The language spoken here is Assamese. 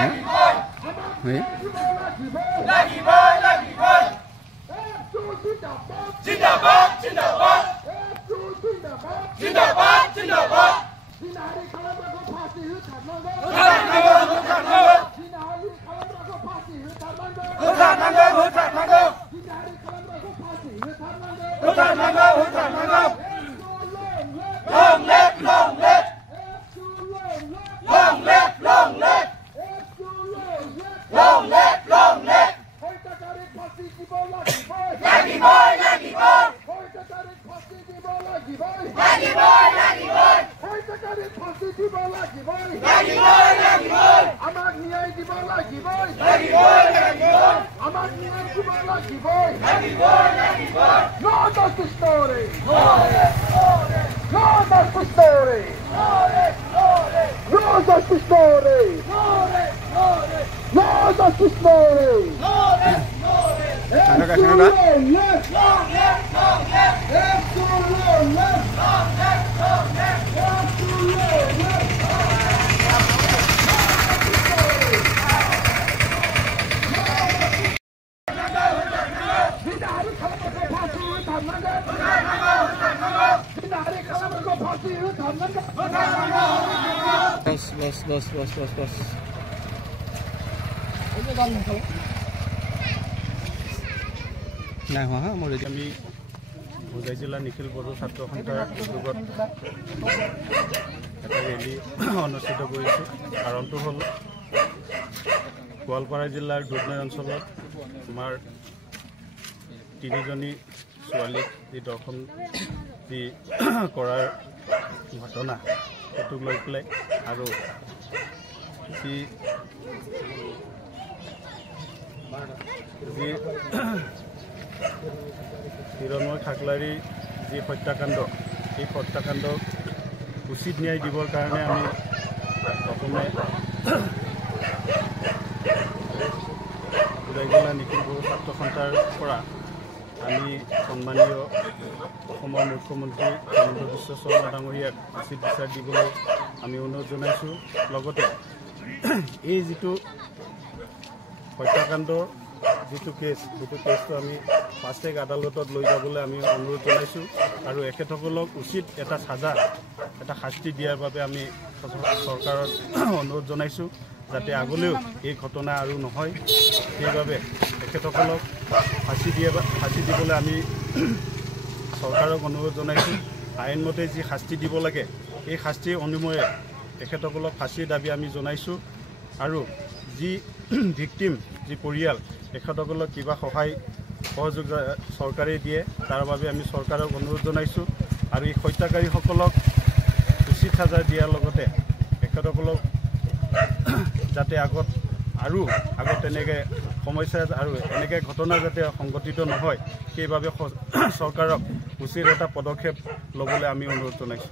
Bos. Nah, mau আমি হোজাই জিলা নিখিল বড়ো ছাত্ৰ সন্থাৰ উদ্যোগত এটা ৰেলী অনুষ্ঠিত কৰিছোঁ। কাৰণটো হ'ল গোৱালপাৰা জিলাৰ দুধনৈ অঞ্চলত আমাৰ 3জনী ছোৱালীক যি দৰ্শন যি কৰাৰ ঘটনা সেইটোক লৈ পেলাই আৰু যি হিৰণময় খাকলাৰীৰ যি হত্যাকাণ্ড এই হত্যাকাণ্ডক উচিত ন্যায় দিবৰ কাৰণে আমি প্ৰথমে হোজাই জিলা নিখিল বড়ো ছাত্ৰ সন্থাৰ পৰা আমি সন্মানীয় অসমৰ মুখ্যমন্ত্ৰী হিমন্ত বিশ্ব শৰ্মা ডাঙৰীয়াক উচিত বিচাৰ দিবলৈ আমি অনুৰোধ জনাইছোঁ। লগতে এই যিটো হত্যাকাণ্ডৰ যিটো কেছ সেইটো কেছটো আমি ফাষ্ট ট্ৰেক আদালতত লৈ যাবলৈ আমি অনুৰোধ জনাইছোঁ আৰু এখেতসকলক উচিত এটা সাজা এটা শাস্তি দিয়াৰ বাবে আমি চৰকাৰত অনুৰোধ জনাইছোঁ যাতে আগলৈও এই ঘটনা আৰু নহয়। সেইবাবে এখেতসকলক ফাঁচি দিবলৈ আমি চৰকাৰক অনুৰোধ জনাইছোঁ। আইনমতে যি শাস্তি দিব লাগে এই শাস্তিৰ অনুময়ে তেখেতসকলক ফাঁচিৰ দাবী আমি জনাইছোঁ আৰু যি ভিক্টিম যি পৰিয়াল তেখেতসকলক কিবা সহায় সহযোগ চৰকাৰে দিয়ে তাৰ বাবে আমি চৰকাৰক অনুৰোধ জনাইছোঁ আৰু এই হত্যাকাৰীসকলক উচিত সাজা দিয়াৰ লগতে তেখেতসকলক যাতে আগত তেনেকৈ সমস্যা আৰু এনেকৈ ঘটনা যাতে সংঘটিত নহয় সেইবাবে চৰকাৰক উচিত এটা পদক্ষেপ ল'বলৈ আমি অনুৰোধ জনাইছোঁ।